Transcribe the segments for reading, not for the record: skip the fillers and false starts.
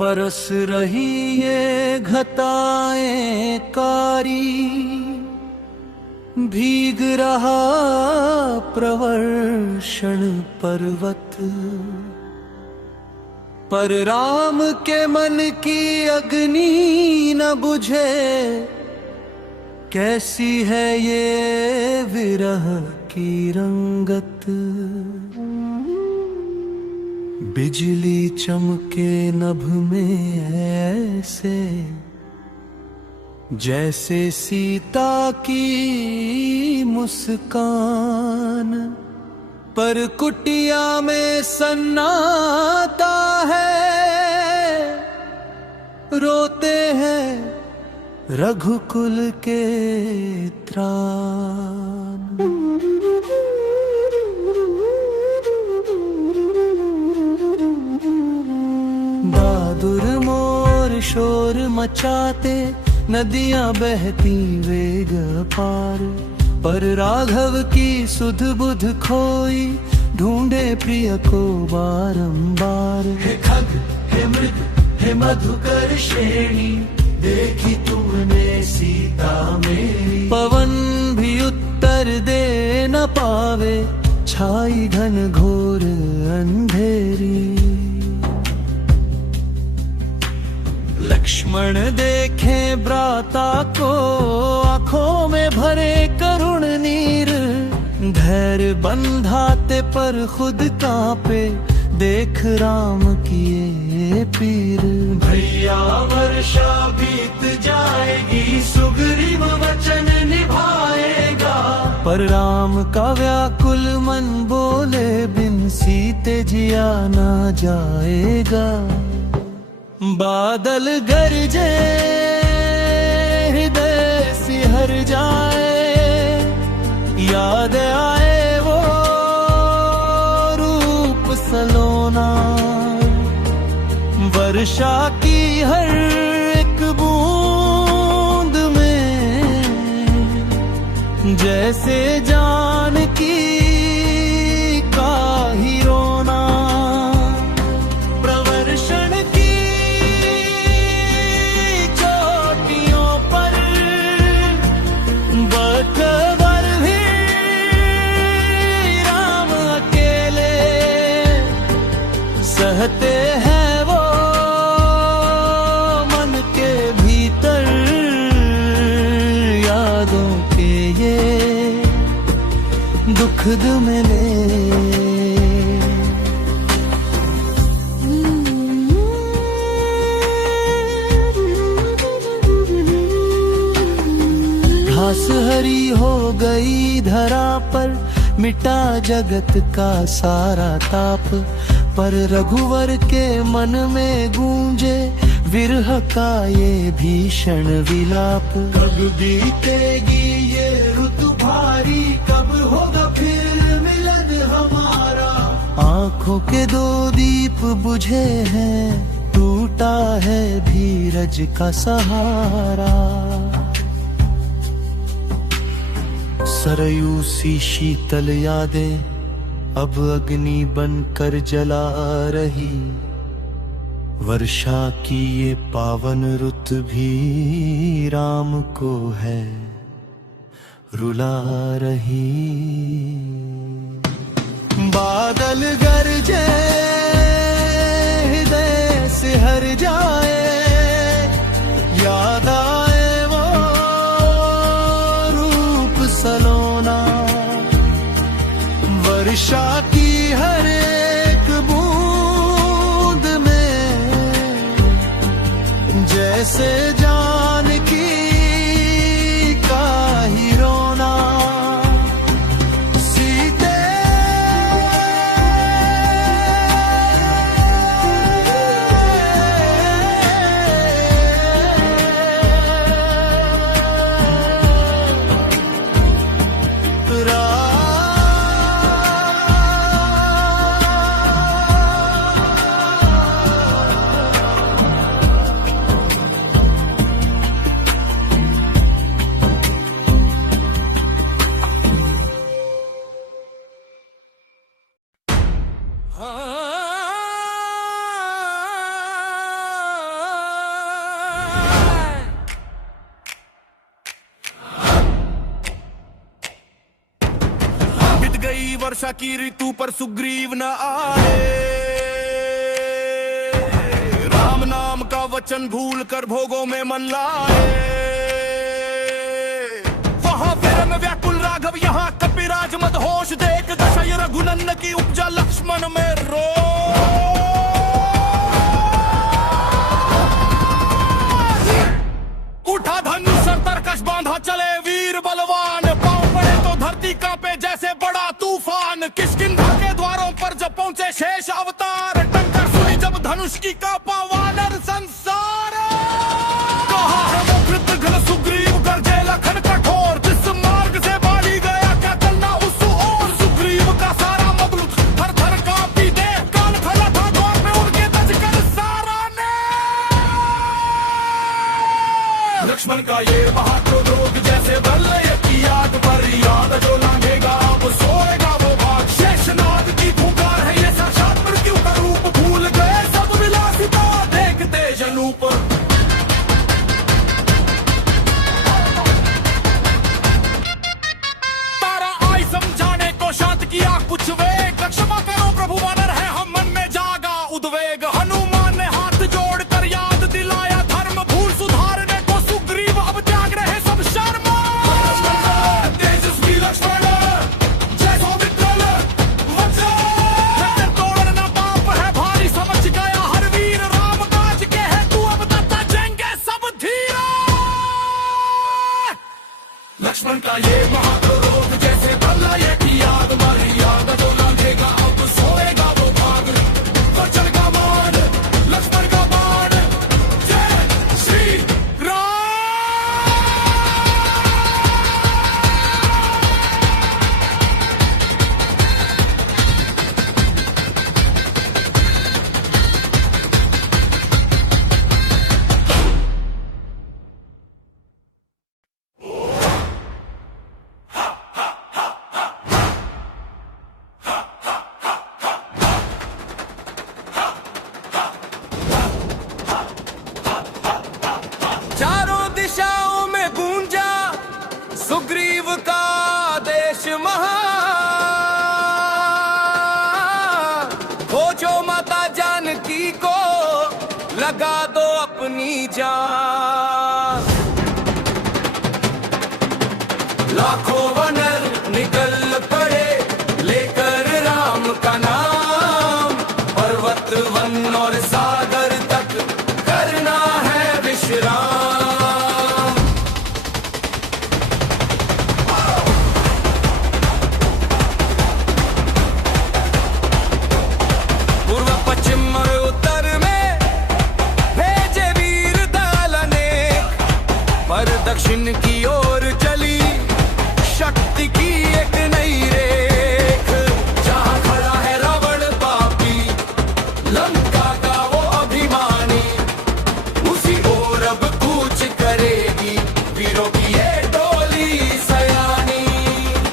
बरस रही ये घटाएं कारी, भीग रहा प्रवर्षण पर्वत, पर राम के मन की अग्नि न बुझे। कैसी है ये विरह की रंगत, बिजली चमके नभ में ऐसे, जैसे सीता की मुस्कान। पर कुटिया में सन्नाटा है, रोते हैं रघुकुल के त्राण। बहादुर मोर शोर मचाते, नदियां बहती वेग पार। पर राघव की सुध बुध खोई, ढूंढे प्रिय को बारंबार। हे खग हे मृग हे मधुकर श्रेणी, देखी तुमने सीता मेरी। पवन भी उत्तर दे न पावे, छाई घन घोर अंधेरी। लक्ष्मण देखे भ्राता को, आंखों में भरे करुण नीर। धैर्य बंधाते पर खुद कांपे, देख राम किए पीर। भैया वर्षा बीत जाएगी, सुग्रीव वचन निभाएगा। पर राम का व्याकुल मन बोले, बिन सीते जिया ना जाएगा। बादल गरजे हृदय सिहर जाए, याद आए वो रूप सलोना। वर्षा की हर एक बूंद में, जैसे जानकी का ही रोना। कहते हैं वो मन के भीतर, यादों के ये दुख मिले। घास हरी हो गई धरा पर, मिटा जगत का सारा ताप। पर रघुवर के मन में गूंजे, विरह का ये भीषण विलाप। कब बीतेगी ये ऋतु भारी, कब होगा फिर मिलन हमारा। आंखों के दो दीप बुझे हैं, टूटा है धीरज का सहारा। सरयू सी शीतल यादें अब अग्नि बनकर जला रही। वर्षा की ये पावन रुत भी राम को है रुला रही। बादल गरजे हृदय सिहर जाए, याद आए वो रूप सलोना। वर्षा की हर एक बूंद में, जैसे जानकी का ही रोना। सीते गई वर्षा की ऋतु पर सुग्रीव न आए। राम नाम का वचन भूल कर भोगों में मन लाए। वहां विरम व्याकुल राघव, यहाँ कपिराज मदहोश, देख दशय रघुनंदन की उपजा लक्ष्मण में रो। उठा धनुष तरकश बांधा चले वीर बलवान, पांव पड़े तो धरती कांपे जैसे बड़ा तूफान। किष्किंधा के द्वारों पर जब पहुंचे शेष अवतार, टक्कर सुनी जब धनुष की कांपा वानर संसार। कहा है वो कृतघ्न सुग्रीव गर्जे लखन कठोर, जिस मार्ग से बाली गया क्या चलना उस ओर। सुग्रीव का सारा मगलुक थर थर कांपी दे, काल खला था द्वार में उनके दजकर सारा ने। लक्ष्मण का ये महाक्रोध जैसे बल्लय की आग पर, याद जो लांघेगा अब सोएगा वो भाग। शेषनाग की पुकार है ये साक्षात मृत्यु का रूप, भूल गए सब विलासिता देखते जनूप। तारा आई समझाने को शांत किया कुछ वेग, क्षमा करो प्रभु वानर है हम मन में जागा उद्वेग। हनुमान ने हाथ जोड़कर याद दिलाया धर्म, भूल सुधारने को सुग्रीव अब त्याग रहे सब शर्म। तेजस्वी लक्ष्मण जय सौमित्र वज्र, तोड़ना पाप है भारी समझ गया हर वीर। राम काज के है तू अब तथा जाएंगे सब धीरा। लक्ष्मण का ये महाक्रोध जैसे प्रलय की आग, मारी याद जो लांघेगा अब सोएगा वो भाग। वचन का मान लक्ष्मण का बाण, जय श्री राम। चारों दिशाओं में गूंजा सुग्रीव का आदेश महा। खोजो माता जानकी को लगा दो अपनी जान। लाखों वानर निकल पड़े लेकर राम का नाम, पर्वत वन और सागर तक करना है विश्राम। पूर्व पश्चिम और उत्तर में भेजे वीर दल अनेक, पर दक्षिण की ओर चली शक्ति की एक नई रेख। जहाँ खड़ा है रावण पापी लंका का वो अभिमानी, उसी ओर अब कूच करेगी वीरों की ये टोली सयानी।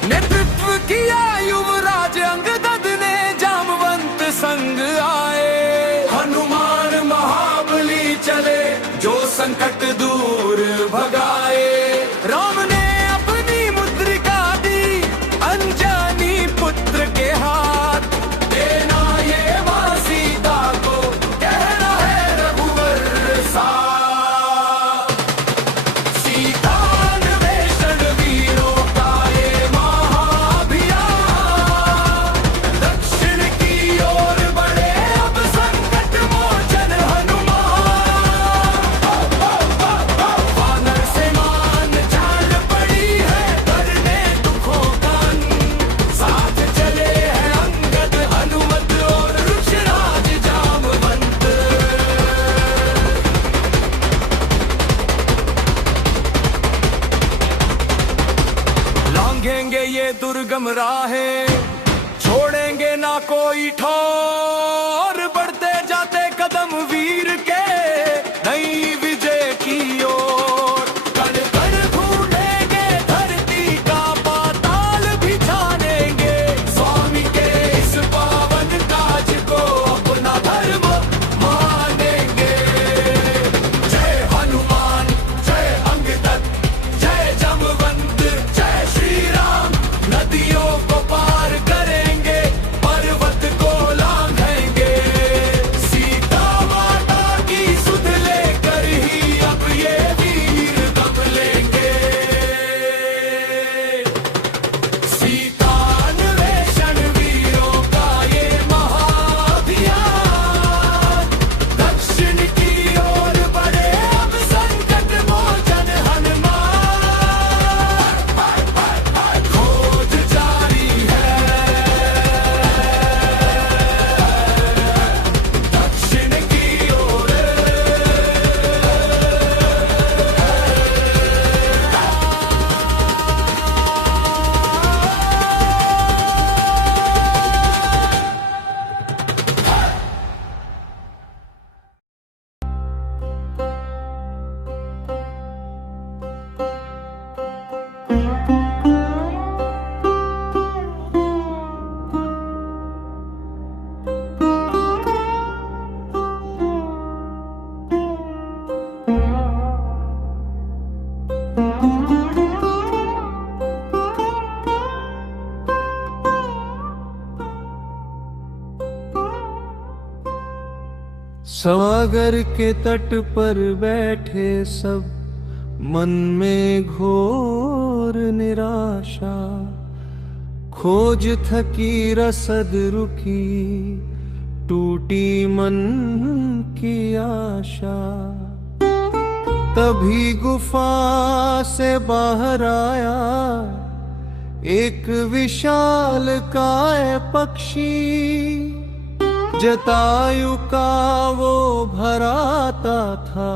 नेतृत्व किया युवराज अंगद ने, जामवंत संग आए। हनुमान महाबली चले जो संकट दूर भगाए। राम ने अपनी मुद्रिका दी अनजानी पुत्र के हाथ, देना ये मां सीता को कहना है रघुवर साथ। सीतान्वेषण वीरों का ये महाअभियान, दक्षिण की ओर बढ़े अब संकट मोचन हनुमान। वानर से मान चाल पड़ी है करने दुखों का अंत, साथ चले हैं अंगद हनुमत और ऋषिराज जामवंत। लांघेंगे ये दुर्गम राहें, छोड़ेंगे ना कोई ठोर, बढ़ते जाते कदम वीर के नई विजय की ओर। कण कण ढूंढेंगे धरती का पाताल भी छानेंगे, स्वामी के इस पावन काज को अपना धर्म मानेंगे। जय हनुमान जय अंगद जय जामवंत, जय श्री राम। नदियों को पार कर सागर के तट पर बैठे सब, मन में घोर निराशा, खोज थकी रसद रुकी, टूटी मन की आशा। तभी गुफा से बाहर आया एक विशाल काय पक्षी, जटायु का वो भराता था,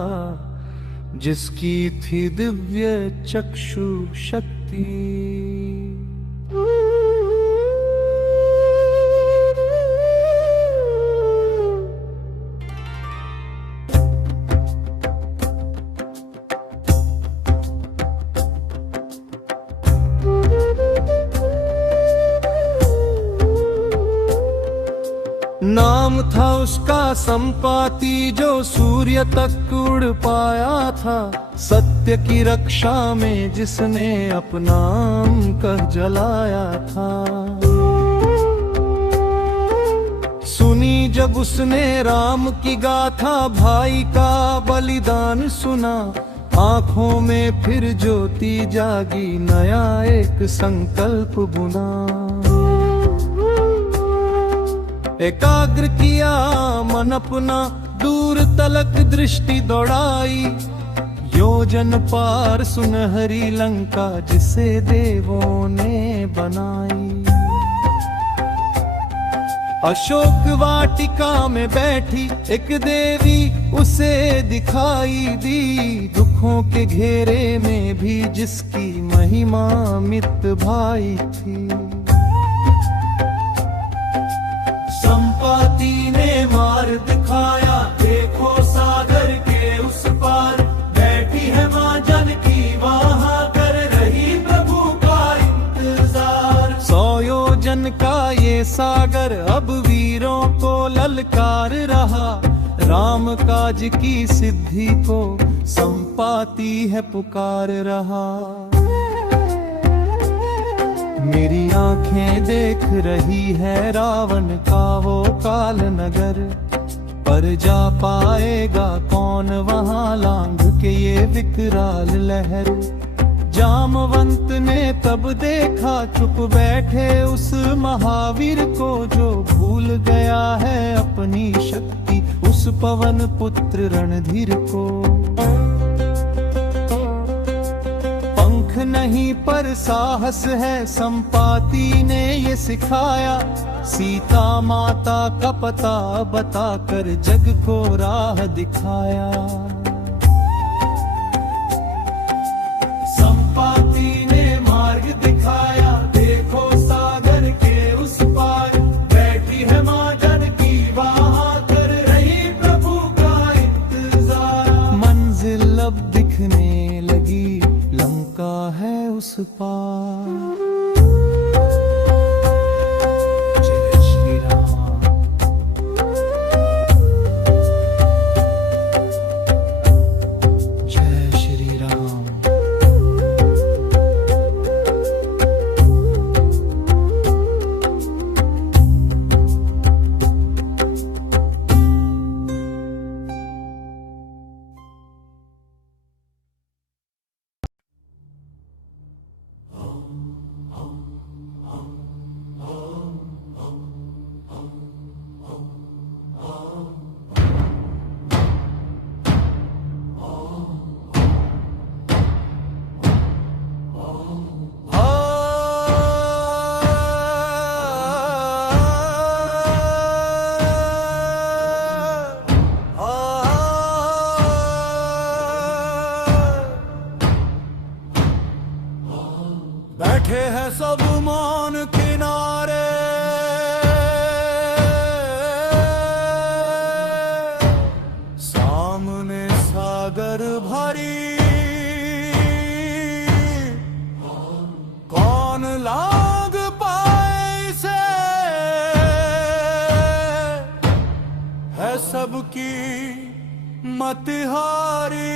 जिसकी थी दिव्य चक्षु शक्ति। नाम था उसका संपाति, जो सूर्य तक उड़ पाया था। सत्य की रक्षा में जिसने अपना अंक जलाया था। सुनी जब उसने राम की गाथा, भाई का बलिदान सुना, आंखों में फिर ज्योति जागी, नया एक संकल्प बुना। एकाग्र किया मन अपना, दूर तलक दृष्टि दौड़ाई, योजन पार सुनहरी लंका, जिसे देवों ने बनाई। अशोक वाटिका में बैठी एक देवी उसे दिखाई दी, दुखों के घेरे में भी जिसकी महिमा मित भाई थी। संपाति ने मार दिखाया, देखो सागर के उस पार, बैठी है माँ जानकी वहाँ, कर रही प्रभु का इंतजार। 100 योजन का ये सागर अब वीरों को ललकार रहा, राम काज की सिद्धि को संपाति है पुकार रहा। मेरी आंखें देख रही है रावण का वो काल नगर, पर जा पाएगा कौन वहां लांग के ये विकराल लहर। जामवंत ने तब देखा चुप बैठे उस महावीर को, जो भूल गया है अपनी शक्ति, उस पवन पुत्र रणधीर को। नहीं पर साहस है संपाति ने ये सिखाया, सीता माता का पता बताकर जग को राह दिखाया। संपाति ने मार्ग दिखाया, देखो सागर के उस पार, बैठी है माँ जानकी वहाँ, कर रही प्रभु का इंतजार। मंजिल अब दिखने लगी, लंका है उस पार। जय श्री राम। जय श्री राम। बैठे हैं सब मौन किनारे, सामने सागर भरी, कौन लाग पाए इसे, है सबकी मतिहारी।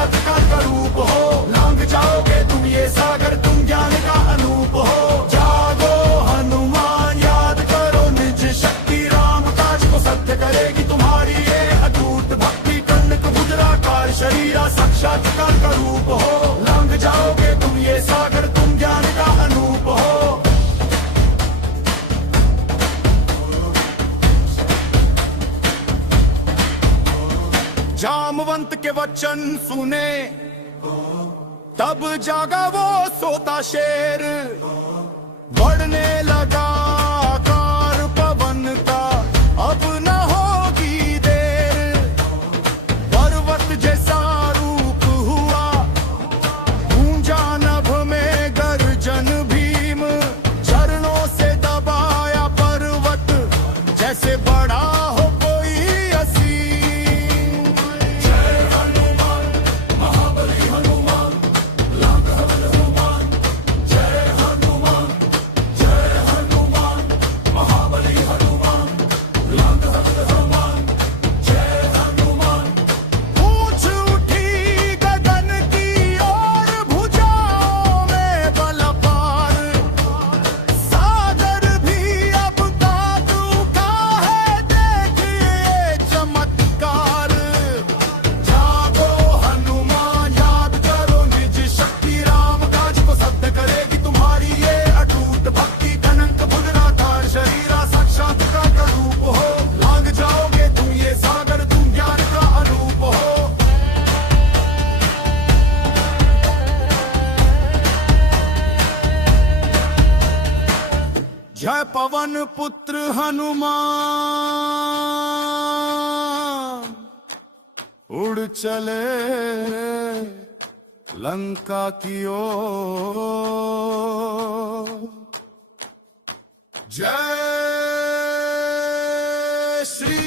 साक्षात्कार का रूप हो। लांघ जाओगे तुम ये सागर, तुम ज्ञान का अनूप हो। जागो हनुमान, याद करो निज शक्ति, राम काज को सत्य करेगी तुम्हारी ये अटूट भक्ति। कनक बुजराकार शरीरा साक्षात्कार का रूप हो। लांघ जाओगे तुम ये सागर, तुम ज्ञान का अनूप हो। जामवंत के वचन सुने तब जागा वो सोता शेर। बढ़ने लगा आकार पवन का, अब न होगी देर। पर्वत जैसा रूप हुआ, गूंजा नभ में गर्जन भीम। चरणों से दबाया पर्वत, जैसे बड़ा हो कोई असीम। जय हनुमान महाबली हनुमान, लांघ हनुमान। जय हनुमान, जय हनुमान महाबली हनुमान, लांघ हनुमान। जय हनुमान। पूछ उठी गगन की ओर, भुजाओं में बल अपार। सागर भी अब कांप उठा है, देखिए चमत्कार। जागो हनुमान, याद करो निज शक्ति, राम काज को सत्य करेगी तुम्हारी ये अटूट भक्ति। अनंत बुजराकार शरीरा साक्षात्कार का रूप हो। लांघ जाओगे तुम ये सागर, तुम ज्ञान का अनूप हो। जय पवन पुत्र हनुमान, उड़ चले लंका की ओर। जय श्री